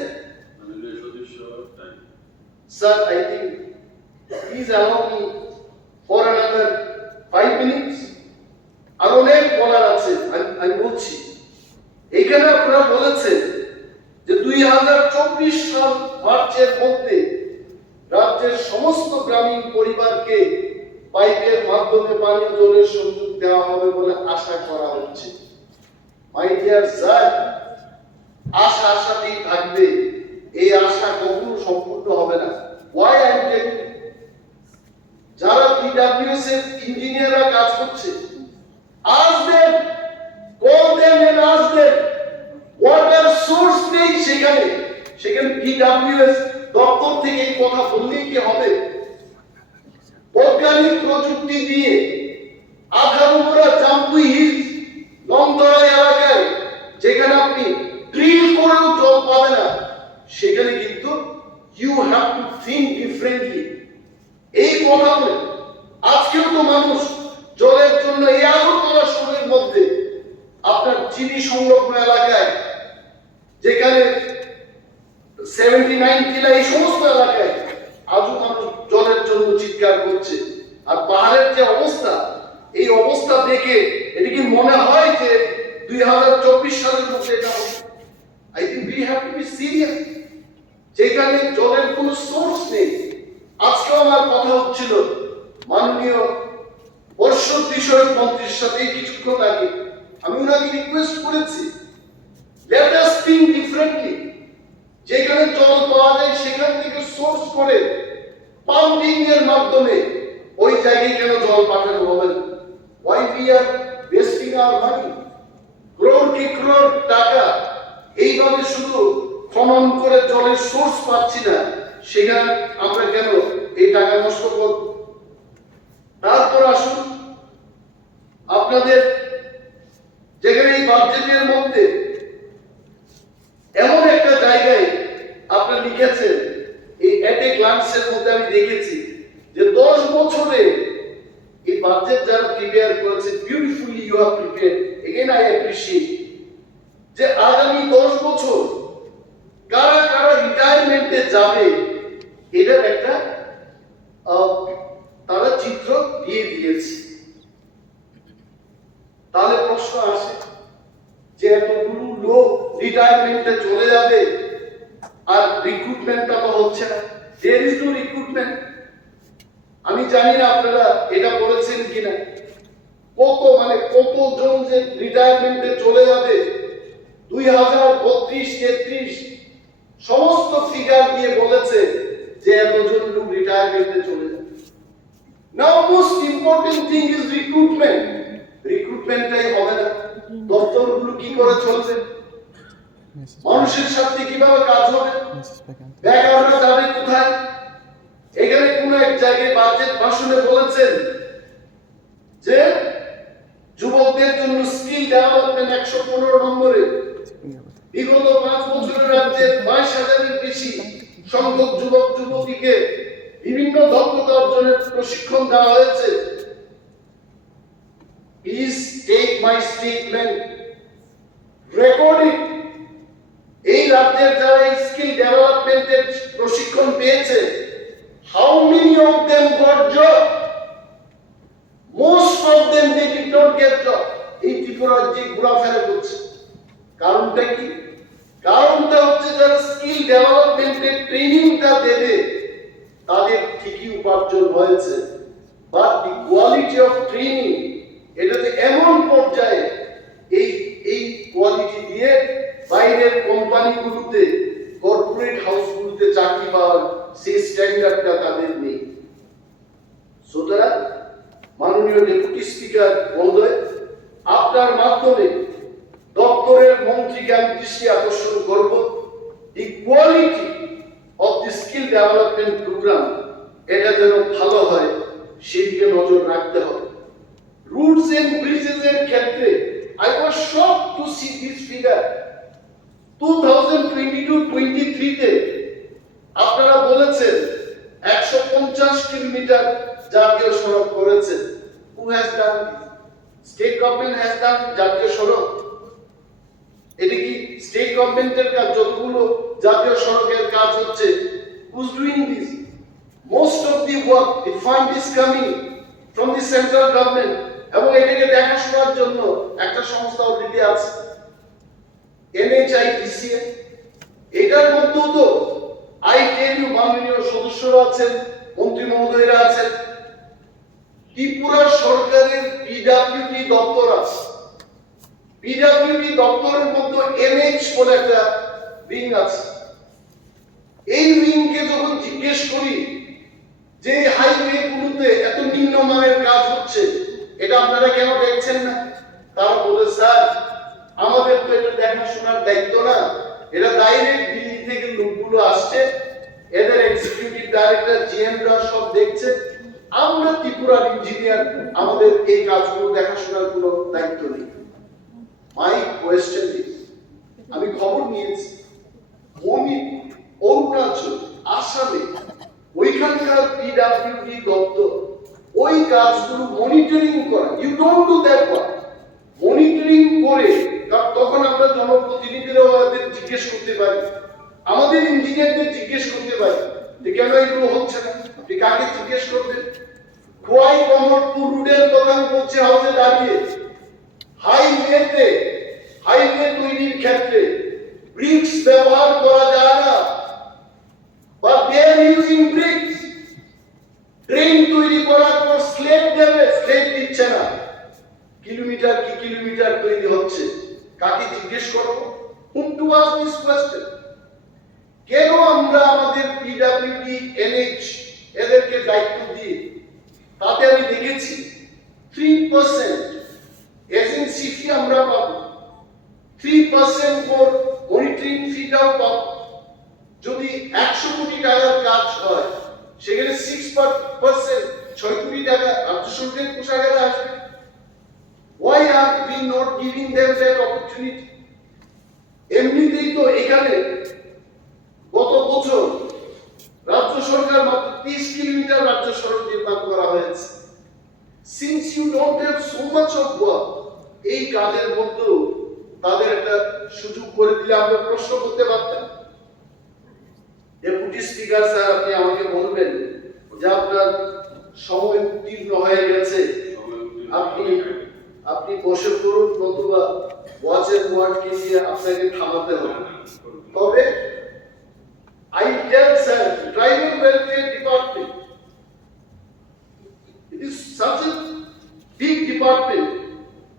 Sir, I think please allow me for another 5 minutes. আর অনেক বলার আছে, আমি বলছি। এখানে আপনারা বলেছেন যে 2024 সাল মার্চের মধ্যে রাজ্যের সমস্ত গ্রামীণ পরিবারকে পাইপের মাধ্যমে পানীয় জলের সংযোগ দেওয়া হবে বলে আশা করা হচ্ছে। মাই ডিয়ার স্যার, আশা আশাতেই থাকবে, এই আশা কখনো সম্পূর্ণ হবে না। Why I am telling you? যারা PWS এর ইঞ্জিনিয়াররা কাজ করছে, ask them, call them and ask them, water source নেই সেখানে PWS দপ্তর থেকে এই কথা বললেই কি হবে? বৈজ্ঞানিক প্রযুক্তি দিয়ে আধারমোড়া জাম্পুই হিলস লংতরা এলাকায় যেখানে আপনি ড্রিল করেও জল পাবে না, সেখানে কিন্তু you have to think differently. এই কথা বলে আজকেও তো মানুষ জলের জন্য এই আগরতলা শহরের মধ্যে আপনার চিনি সংলগ্ন এলাকায়, যেখানে 79 কিলা, এই সমস্ত এলাকায় আজও মানুষ জলের জন্য চিৎকার করছে। আর পাহাড়ের যে অবস্থা, এই অবস্থা দেখে এটা কি মনে হয় যে 2024 সালের মধ্যে এটা হবে? I think we have to be serious. যেখানে জলের কোনো সোর্স নেই। আজকে আমার কথা হচ্ছিল মাননীয় পর্ষদ বিষয়ক মন্ত্রীর সাথে কিছুক্ষণ আগে, আমি ওনাকে রিকোয়েস্ট করেছি, লেট আস থিংক ডিফারেন্টলি। যেখানে জল পাওয়া যায় সেখান থেকে সোর্স করে পাম্পিং এর মাধ্যমে ওই জায়গায় কেন জল পাঠানো হবে না? Why we are wasting our money? crore কি crore টাকা এইভাবে শুধু খনন করে জলের সোর্স পাচ্ছি না, সেখানে আমরা কেন এই টাকা নষ্ট করব? তারপর আসুন, আপনাদের যেখানে এই বাজেটের মধ্যে এমন একটা জায়গায় আপনি লিখেছেন, এই এট এ গ্লান্সের মধ্যে আমি দেখেছি যে 10 বছরে এই বাজেট যারা প্রিপেয়ার করেছে, beautifully you have prepared, again I appreciate, যে আগামী 10 বছর কারা কারা রিটায়ারমেন্টে যাবে এটার একটা তারা চিত্র দিয়ে দিয়েছে। তাহলে প্রশ্ন আসে যে এতগুলো লোক রিটায়ারমেন্টে চলে যাবে আর রিক্রুটমেন্টটা তো হচ্ছে না, দেয়ার ইজ নো রিক্রুটমেন্ট। আমি জানি না আপনারা এটা বলেছেন কিনা, কতজন যে রিটায়ারমেন্টে চলে যাবে 2032-33 সমস্ত ফিগার দিয়ে বলেছে যে এতজন লোক রিটায়ারমেন্টে চলে যায়। Now most important thing is recruitment. রিক্রুটমেন্টটাই হবে না, দপ্তরগুলো কি করে চলবে, মানুষের সাথে কিভাবে কাজ হবে, বেকাররা যাবে কোথায়? এখানে কোন এক জায়গায় বাজেট ভাষণে বলেছেন যে যুবকদের জন্য স্কিল ডেভেলপমেন্ট 115 নম্বরে বিগত 5 বছরের রাজ্যে 22,000-এর বেশি সংখ্যক যুবক যুবতীকে বিভিন্ন দক্ষতা অর্জনের প্রশিক্ষণ দেওয়া হয়েছে। Please take my statement, record it. এই রাজ্যের যারা এই স্কিল ডেভেলপমেন্টের প্রশিক্ষণ পেয়েছে, how many of them got job? Most of them they did not get job. এই ত্রিপুরা রাজ্যে ঘোরাফেরা করছে। কারণটা কি? কারণটা হচ্ছে যারা স্কিল ডেভেলপমেন্টের ট্রেনিংটা দেবে তাদের ঠিকই উপার্জন হয়েছে, but the quality of training এটাতে এমন পর্যায়ে এই কোয়ালিটি দিয়ে বাইরের কোম্পানিগুলোতে, কর্পোরেট হাউসগুলোতে চাকরি পাওয়ার সেই স্ট্যান্ডার্ডটা তাদের নেই। সুতরাং মাননীয় ডেপুটি স্পিকার মহোদয়, আপনার মাধ্যমে দপ্তরের মন্ত্রীকে আমি দৃষ্টি আকর্ষণ করব, the quality of the skill development programme এটা যেন ভালো হয় সেদিকে নজর রাখতে হবে। রুটস এন্ড ব্রিজেস এর ক্ষেত্রে I was shocked to see this figure. 2022-23 তে আপনারা বলেছেন 150 কিলোমিটার জাতীয় সড়ক করেছে। Who has done this? State government has done জাতীয় সড়ক। এটা কি স্টেট গভর্নমেন্টের কাজ? যতগুলো জাতীয় সড়কের কাজ হচ্ছে, who's doing this? Most of the work, the fund is coming from the central government, এবং এটাকে দেখাশোনার জন্য একটা সংস্থা অলরেডি আছে, NHIDCA। এটার মধ্যেও তো আই টেল ইউ, মাননীয় সদস্যরা আছেন, মন্ত্রী মহোদয়রা আছেন, ত্রিপুরা সরকারের পিডব্লিউডি দপ্তর আছে। পিডব্লিউডি দপ্তরের মধ্যে NH বলে একটা উইং আছে। এই উইংকে যখন জিজ্ঞেস করি যে হাইওয়ে গুলোতে এত নিম্নমানের কাজ হচ্ছে, এটা আপনারা কেন দেখছেন না? তারা বলে, স্যার আমাদের তো এটা দেখাশোনার দায়িত্ব না, এটা ডাইরেক্ট দিল্লি থেকে লোকগুলো আসছে, এদের এক্সিকিউটিভ ডাইরেক্টর জিএমরা সব দেখছে, আমরা ত্রিপুরার ইঞ্জিনিয়ার, আমাদের এই কাজগুলো দেখাশোনার কোনো দায়িত্ব নেই। মাই কোয়েশ্চেন ইজ, আমি খবর নিয়েছি মণিপুর, অরুণাচল, আসামে ওইখানকার পিডব্লিউডি দপ্তর ওই কাজগুলো মনিটরিং করে। You don't do that work. Monitoring করে তখন আমরা জনপ্রতিনিধিরাও আমাদের জিজ্ঞেস করতে পারি, আমাদের ইঞ্জিনিয়ারদের জিজ্ঞেস করতে পারি যে কেন এগুলো হচ্ছে না। আপনি কাকে জিজ্ঞেস করবেন? খোয়াই কমরপুর রুটের কথা বলছে হাউসে দাঁড়িয়ে, হাইওয়ে তৈরির ক্ষেত্রে ব্রিক্স ব্যবহার করা যায় না, বা দে আর ইউজিং ব্রিক্স। ট্রেন তৈরি করার পর স্লেব দেবে, স্লেব দিচ্ছে না, কিলোমিটার কি কিলোমিটার তৈরি হচ্ছে। কাকে জিজ্ঞেস করব? whom to ask this question? কেন আমরা আমাদের পিডব্লিউডি, NH এদেরকে দায়িত্ব দিই? তাতে আমি দেখেছি 3% এজেন্সি ফি আমরা পাবো, 3% ফর মনিটরিং ফিটাও পাবো। যদি 100 কোটি টাকার কাজ হয়, সেখানে 6%, 6 কোটি টাকা রাজ্য সরকারের কোষাগারে আসবে। Why are we not giving them that opportunity? এমনিতেই তো এখানে গত বছর রাজ্য সরকার মাত্র 30 কিলোমিটার রাজ্য সড়ক নির্মাণ করা হয়েছে। Since you don't have so much of work, এই কাজের মধ্যেও তাদের একটা সুযোগ করে দিলে আমরা প্রশ্ন করতে পারতাম। ডেপুটি স্পিকার স্যার, আপনি আমাকে বলবেন যে আপনার সময় উত্তীর্ণ হয়ে গেছে, আপনি বসে পড়ুন, নতুবা ওয়াচের ওয়ার্ডকে দিয়ে আপনাকে থামাতে হবে। তবে I tell sir, tribal welfare department, it is such a big department.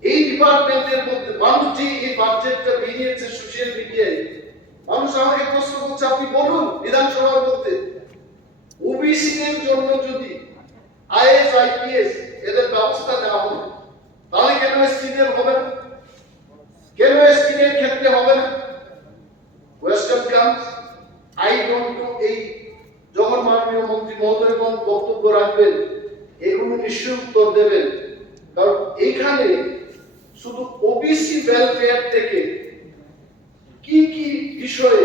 এই ডিপার্টমেন্টের মধ্যে মানুষ যে এই বাজেটটা বেরিয়েছে সোশ্যাল মিডিয়ায়, মানুষ আমাকে প্রশ্ন করছে, আপনি বলুন বিধানসভার মধ্যে ওবিসি দের জন্য যদি আইএস আইপিএস এদের ব্যবস্থা নেওয়া হবে, তাহলে কেন এসটি দের হবে না? কেন এসটি দের ক্ষেত্রে হবে না? Question comes, I don't know. এই যখন মাননীয় মন্ত্রী মহোদয়গণ বক্তব্য রাখবেন, এগুলো নিশ্চয়ই উত্তর দেবেন। কারণ এইখানে শুধু ওবিসি ওয়েলফেয়ার থেকে কি কি বিষয়ে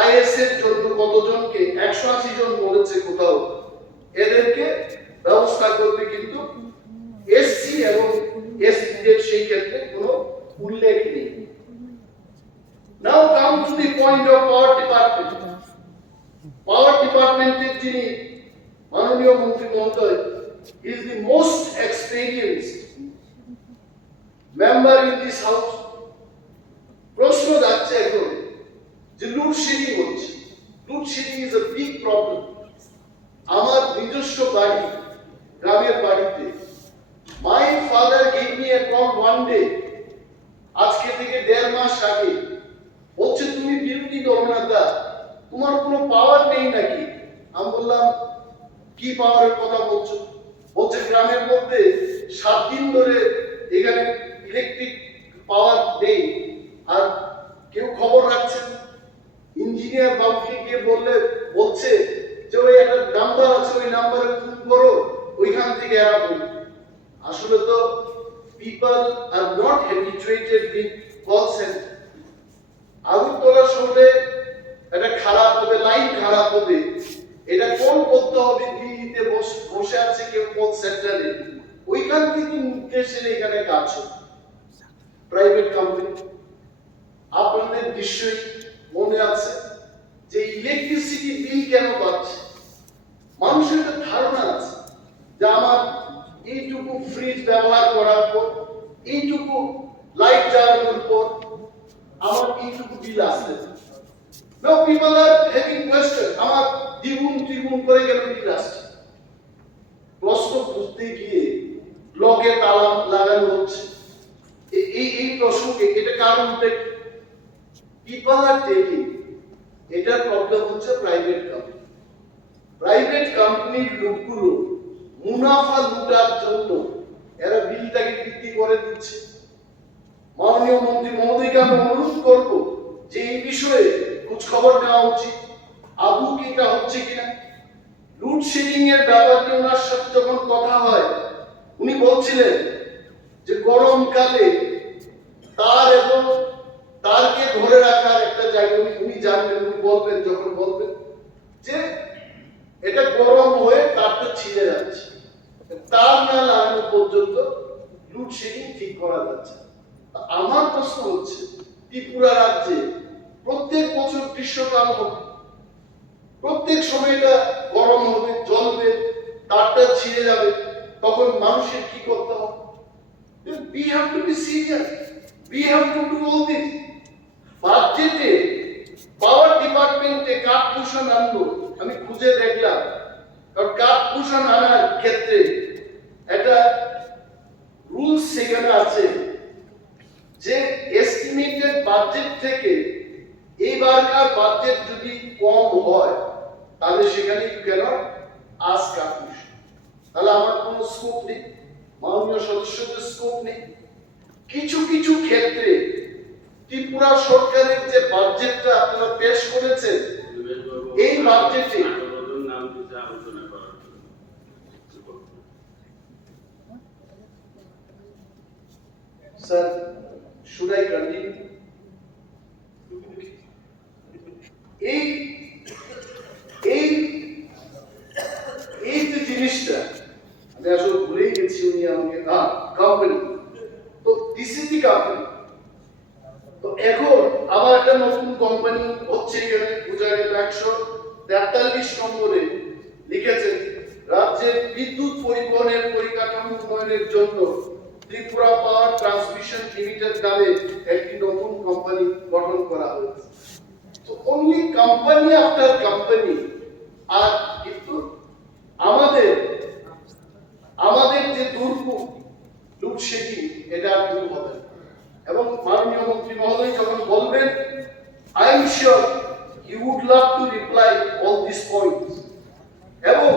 আইএস এর জন্য কতজনকে 180 জন বলেছে কোথাও, এদেরকে ব্যবস্থা করবে, কিন্তু এসসি এবং এসটি দের সেই ক্ষেত্রে কোনো উল্লেখ নেই। Now come to the point of power department. Power ডিপার্টমেন্টের যিনি মাননীয় মন্ত্রী মহোদয়, is the most experienced member in this house. প্রশ্ন যাচ্ছে এখন যে লোডশেডিং হচ্ছে। Load shedding is a big problem. আমার নিজস্ব বাড়ি, গ্রামের বাড়িতে, my father gave me a call one day, আজকে থেকে 1.5 মাস আগে, বলছে তুমি বিরোধী দলনেতা, তোমার কোনো পাওয়ার নেই নাকি? আমি বললাম কি পাওয়ারের কথা বলছো? বলছে গ্রামের মধ্যে 7 দিন ধরে এখানে ইলেকট্রিক পাওয়ার নেই, আর কেউ খবর রাখছে। ইঞ্জিনিয়ার বাবুকে গিয়ে বলছে যে ওই একটা নাম্বার আছে, ওই নাম্বারে ফোন করো, ওইখান থেকে এরা বলবে। আসলে তো people are not habituated with call centre. আগুন তোলা শুনলে এটা খারাপ হবে, লাইন খারাপ হবে, এটা কোন করতে হবে? দিল্লিতে বসে আছে কেউ কল সেন্টারে, ওইখান থেকে নির্দেশ এলে এখানে কাজ হবে। প্রাইভেট কোম্পানি, আপনাদের নিশ্চয়ই মনে আছে যে ইলেকট্রিসিটি বিল কেন বাড়ছে। মানুষের একটা ধারণা আছে যে আমার এইটুকু ফ্রিজ ব্যবহার করার পর, এইটুকু লাইট জ্বালানোর পর আমার এইটুকু বিল আসছে। Now people are having question, আমার দ্বিগুণ ত্রিগুণ করে কেন বিল আসছে? প্রশ্ন বুঝতে গিয়ে ব্লকে তালা লাগানো হচ্ছে। এই প্রশ্নকে, এটা কারণটা people are taking, এটার প্রবলেম হচ্ছে প্রাইভেট কোম্পানি। প্রাইভেট কোম্পানির লোকগুলো মুনাফা লুটার জন্য এরা বিলটাকে বৃদ্ধি করে দিচ্ছে। মাননীয় মন্ত্রী মহোদয়কে আমি অনুরোধ করব যে এই বিষয়ে খোঁজ খবর নেওয়া উচিত, আদৌ কি এটা হচ্ছে কিনা। লোডশেডিং এর ব্যাপারটি ওনার সাথে যখন কথা হয়, উনি বলছিলেন যে গরমকালে তার এবং তারকে ধরে রাখার একটা জায়গা উনি জানবেন, উনি বলবেন, যখন বলবেন যে এটা গরম হয়ে তারটা ছিঁড়ে যাচ্ছে, তার না লাগানো পর্যন্ত লোডশেডিং ঠিক করা যাচ্ছে। আমার প্রশ্ন হচ্ছে, ত্রিপুরা রাজ্যে প্রত্যেক বছর গ্রীষ্মকাল হবে, প্রত্যেক সময়টা গরম হবে, জ্বলবে, তারটা ছিঁড়ে যাবে, তখন মানুষের কি করতে হবে? We have to be serious. We have to do all this. বাজেটে পাওয়ার ডিপার্টমেন্টে কাঠভূষণ আনলো, আমি খুঁজে দেখলাম, কারণ কাঠভূষণ আনার ক্ষেত্রে একটা রুলস সেখানে আছে যে এস্টিমেটেড বাজেট থেকে এইবারকার বাজেট যদি কম হয়, তাহলে সেখানে ইউ ক্যানট আস্ক কাঠভূষণ। তাহলে আমার কোনো স্কোপ নেই, মাননীয় সদস্যদের স্কোপ নেই। কিছু কিছু ক্ষেত্রে ত্রিপুরা সরকারের যে বাজেটটা আপনারা পেশ করেছেন, এই বাজেটে স্যার, শুড আই কন্টিনিউ? এই এই এই যে জিনিসটা আমি আসলে ভুলেই গেছি, উনি আমাকে কোম্পানি, তো দিস ইজ দি কোম্পানি। তো এখন আবার একটা নতুন কোম্পানি হচ্ছে, এখানে বোঝা গেল 143 নম্বরে লিখেছেন রাজ্যের বিদ্যুৎ পরিবহনের পরিকাঠামো উন্নয়নের জন্য ত্রিপুরা পাওয়ার ট্রান্সমিশন লিমিটেড নামে একটি নতুন কোম্পানি গঠন করা হয়েছে। তো অনলি কোম্পানি আফটার কোম্পানি, আর কিন্তু আমাদের যে দুর্ভোগ লোডশেডিং, এটা আর দূর হবে না। এবং মাননীয় মন্ত্রী মহোদয় যখন বলবেন, I am sure he would love to reply all this points. এবং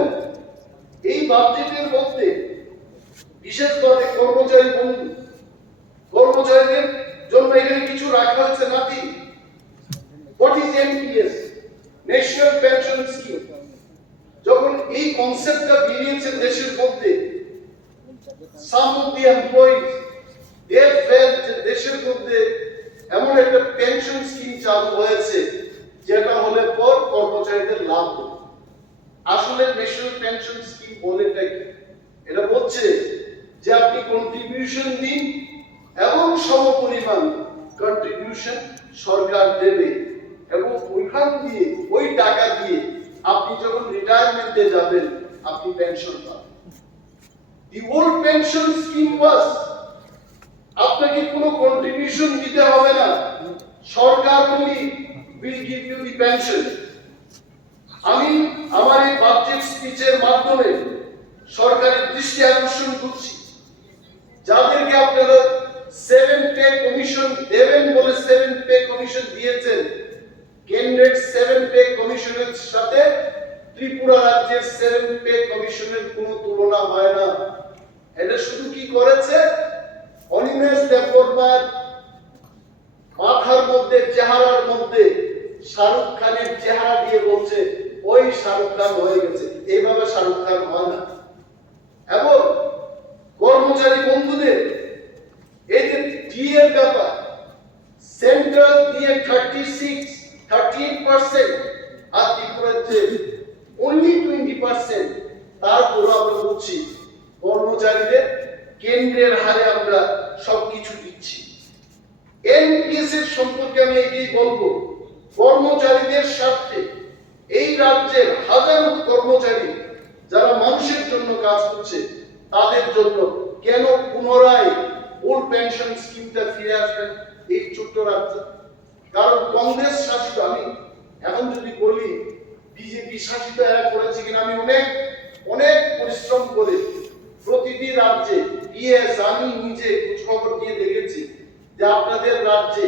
এই বাজেটের মধ্যে বিশেষভাবে কর্মচারী বন্ধু কর্মচারীদের জন্য এখানে কিছু রাখা হয়েছে নাকি what is NPS national pension scheme যখন এই কনসেপ্টটা বেরিয়েছে দেশের মধ্যে some of the employees they felt যে দেশের মধ্যে এমন একটা পেনশন স্কিম চালু হয়েছে যেটা হলে পর কর্মচারীদের লাভ হবে আসলে ন্যাশনাল পেনশন স্কিম বলেটা কি এটা বলছে যে আপনি কন্ট্রিবিউশন দিন এবং সমপরিমাণ কন্ট্রিবিউশন সরকার দেবে এবং ওইখান দিয়ে ওই টাকা দিয়ে আপনি যখন রিটায়ারমেন্টে যাবেন আপনি পেনশন পাবেন The old pension scheme was আপনাকে কোনো কন্ট্রিবিউশন দিতে হবে না সরকার will give you the pension আমি আমার এই বাজেট স্পিচের মাধ্যমে সরকারের দৃষ্টি আকর্ষণ করছি যাদেরকে আপনারা 7 পে কমিশন দেবেন বলে 7 পে কমিশন দিয়েছেন কেন্দ্রের 7 পে কমিশনের সাথে ত্রিপুরা রাজ্যের 7 পে কমিশনের কোনো তুলনা হয় না এটা শুধু কি করেছে অনিমেষ দেববর্মার মাথার মধ্যে চেহারার মধ্যে শাহরুখ খানের চেহারা দিয়ে বলছে ওই শাহরুখ খান হয়ে গেছে এইভাবে শাহরুখ খান হয় না এবং কর্মচারী বন্ধুদের এই যে টি এর ব্যাপার সেন্ট্রাল দিয়ে 38% আর ত্রিপুরার যে only 20% তারপর আমরা বলছি কর্মচারীদের কেন্দ্রের হারে আমরা সবকিছু দিচ্ছি এনপিএস এর সম্পর্কে আমি এটাই বলবো কর্মচারীদের স্বার্থে এই রাজ্যের হাজারো কর্মচারী যারা মানুষের জন্য কাজ করছে তাদের জন্য কেন পুনরায় ওল্ড পেনশন স্কিমটা ফিরে আসবে এই ছোট্ট রাজ্যে কারণ কংগ্রেস শাসিত আমি এখন যদি বলি বিজেপি শাসিত এরা করেছে কিনা আমি অনেক পরিশ্রম করে প্রতিটি রাজ্যে আমি নিজে খবর দিয়ে দেখেছি যে আপনাদের রাজ্যে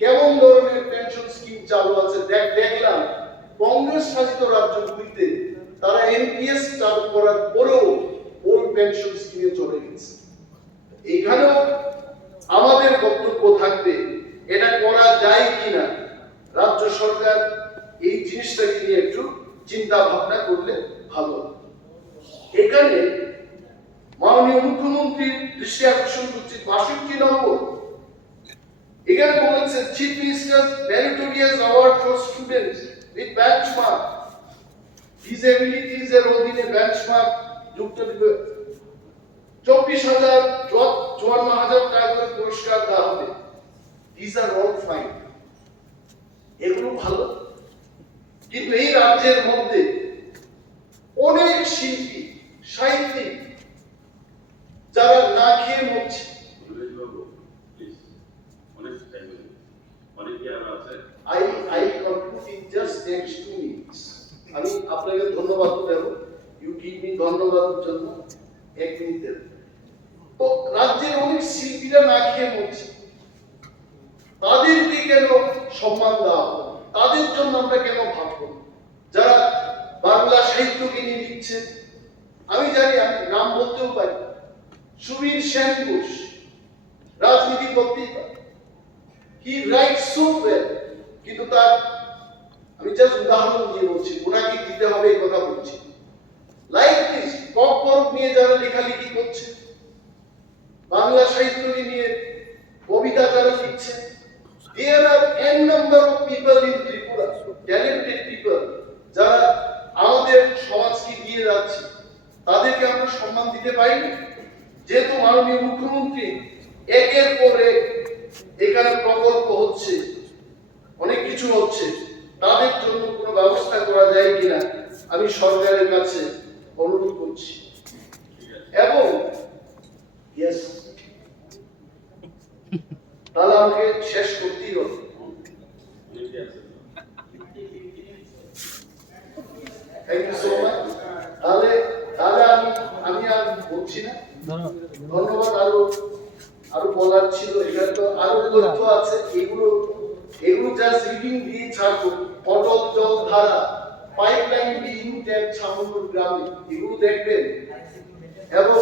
কেমন ধরনের পেনশন স্কিম চালু আছে দেখলাম কংগ্রেস শাসিত রাজ্যগুলিতে তারা এনপিএস চালু করার পরেও ওল্ড পেনশন স্কিমে চলে গেছে এখানেও আমাদের বক্তব্য থাকবে এটা করা যায় কিনা রাজ্য সরকার এই জিনিসটাকে নিয়ে একটু চিন্তা ভাবনা করলে ভালো এখানে মাননীয় মুখ্যমন্ত্রীর দৃষ্টি আকর্ষণ করছে ৬২ নম্বর এখানে বলেছে chief minister meritorious award for students with benchmark disabilities এর অধীনে বেঞ্চমার্ক যুক্ত 54,000 টাকা করে পুরস্কার দেওয়া হবে দিস আর অল ফাইন এগুলো ভালো কিন্তু এই রাজ্যের মধ্যে অনেক শিল্পী সাহিত্যিক যারা না খেয়ে মরছে I conclude in just next 2 minutes. আমি আপনাকে ধন্যবাদ দেব ইউ গিভ মি ধন্যবাদের জন্য 1 মিনিট দেব তো রাজ্যের অনেক শিল্পীরা না খেয়ে মরছে তাদেরকে কেন সম্মান দেওয়া হবে তাদের জন্য আমরা কেন ভাববো যারা বাংলা সাহিত্যকে নিয়ে লিখছে আমি জানি আমি নাম বলতেও পারি সুবীর সেন ঘোষ রাজনীতি করতেই পারে হি রাইটস সো ওয়েল কিন্তু তার আমি জাস্ট উদাহরণ দিয়ে বলছি ওনাকে দিতে হবে এই কথা বলছি লাইক দিস ককবরক নিয়ে যারা লেখালেখি করছে বাংলা সাহিত্যকে নিয়ে কবিতা যারা লিখছে there are n number of people in Tripura talented people যারা আমাদের সমাজকে দিয়ে যাচ্ছে তাদেরকে আমরা সম্মান দিতে পারি যেহেতু মাননীয় মুখ্যমন্ত্রী একের পর এক এখানে প্রকল্প হচ্ছে অনেক কিছু হচ্ছে তাদের জন্য কোনো ব্যবস্থা করা যায় কিনা আমি সরকারের কাছে অনুরোধ করছি এবং ইয়েস তাহলে আমাকে শেষ করতেই হবে থ্যাংক ইউ সো মাচ তাহলে আমি আর বলছি না ধন্যবাদ আরো বলার ছিল এখানে তো আরো তথ্য আছে এগুলো জাস্ট রিডিং দিয়ে ছাড়বো অটল জল ধারা পাইপলাইন বিহীন ট্যাপ ছামুন্ডুর গ্রামে, এগুলো দেখবেন। এবং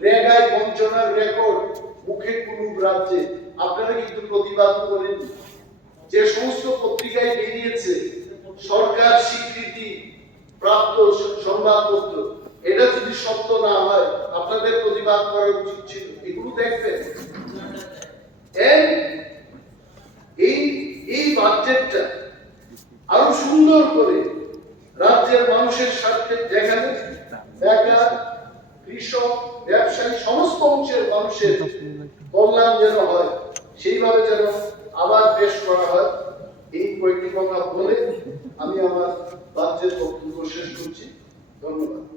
রেগায় বঞ্চনার রেকর্ড মুখে কুলুপ রাজ্যে, আপনারা কিন্তু প্রতিবাদ করেন। যে সমস্ত পত্রিকায় বেরিয়েছে সরকার স্বীকৃতি প্রাপ্ত সংবাদপত্র, এটা যদি সত্য না হয় আপনাদের প্রতিবাদ করা উচিত ছিল। এগুলো দেখবেন। এই বাজেটটা আরো সুন্দর করে রাজ্যের মানুষের স্বার্থে যেখানে বেকার, কৃষক, ব্যবসায়ী সমস্ত অংশের মানুষের কল্যাণ যেন হয়, সেইভাবে যেন আবার পেশ করা হয়। এই কয়েকটি কথা বলে আমি আমার রাজ্যের বক্তব্য শেষ করছি। ধন্যবাদ।